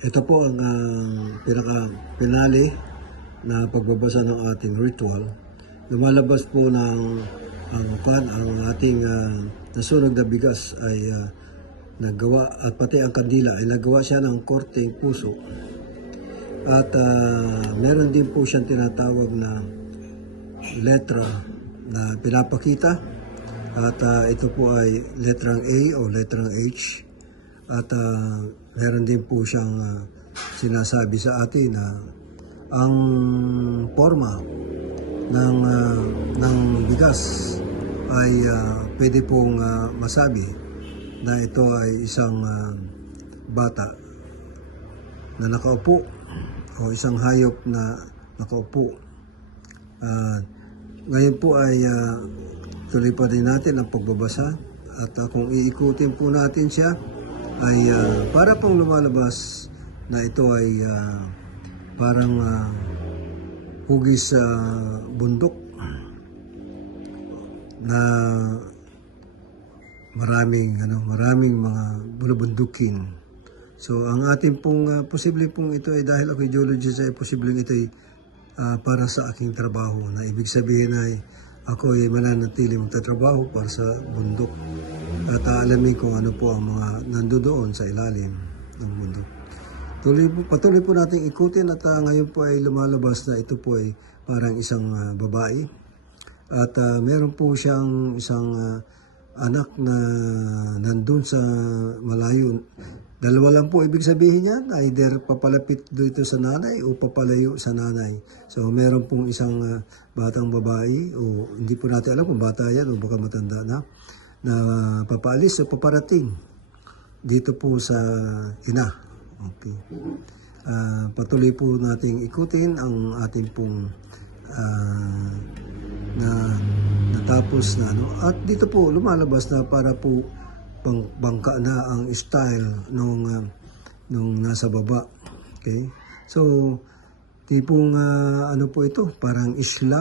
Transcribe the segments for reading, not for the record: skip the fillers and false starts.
Ito po ang pinaka-finale na pagbabasa ng ating ritual. Lumalabas po ng ang ating nasunog na bigas ay nagawa, at pati ang kandila ay nagawa siya ng korteng puso. At meron din po siyang tinatawag na letra na pinapakita. At ito po ay letrang A o letrang H. At meron din po siyang sinasabi sa atin na ang forma ng bigas ay pwede pong masabi na ito ay isang bata na nakaupo o isang hayop na nakaupo. Ngayon po ay tuloy pa din natin ang pagbabasa, at kung iikutin po natin siya ay para pong lumalabas na ito ay parang hugis sa bundok na maraming mga bulubundukin. So ang ating pong posible pong ito ay, dahil ako geologist, ay posibleng ito ay para sa aking trabaho, na ibig sabihin ay ako ay mananatili magtatrabaho para sa bundok at alamin kung ano po ang mga nandoon sa ilalim ng bundok. Patuloy po natin ikutin, at ngayon po ay lumalabas na ito po ay parang isang babae, at meron po siyang isang anak na nandun sa malayo. Dalawa lang po ibig sabihin niya, either papalapit dito sa nanay o papalayo sa nanay. So meron pong isang batang babae, o hindi po natin alam kung bata yan o baka matanda na papaalis o paparating dito po sa ina. Okay. Patuloy po nating ikutin ang ating pong natapos na at dito po lumalabas na para po bangka na ang style nung nasa baba. Okay? So tipong ano po ito, parang isla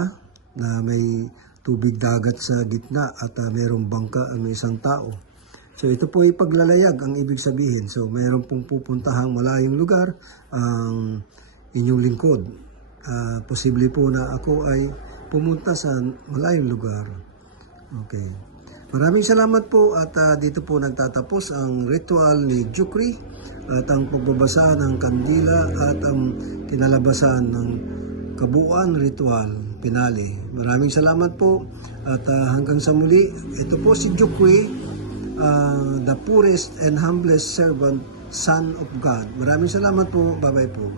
na may tubig dagat sa gitna, at mayroong bangka, may isang tao. So ito po ay paglalayag ang ibig sabihin. So mayroon pong pupuntahang malayong lugar ang inyong lingkod. Posible po na ako ay pumunta sa malayong lugar. Okay. Maraming salamat po, at dito po nagtatapos ang ritual ni Jukri, at ang pagbabasa ng kandila at ang kinalabasan ng kabuuan ritual finale. Maraming salamat po, at hanggang sa muli. Ito po si Jukri, the poorest and humblest servant, Son of God. Maraming salamat po. Bye-bye po.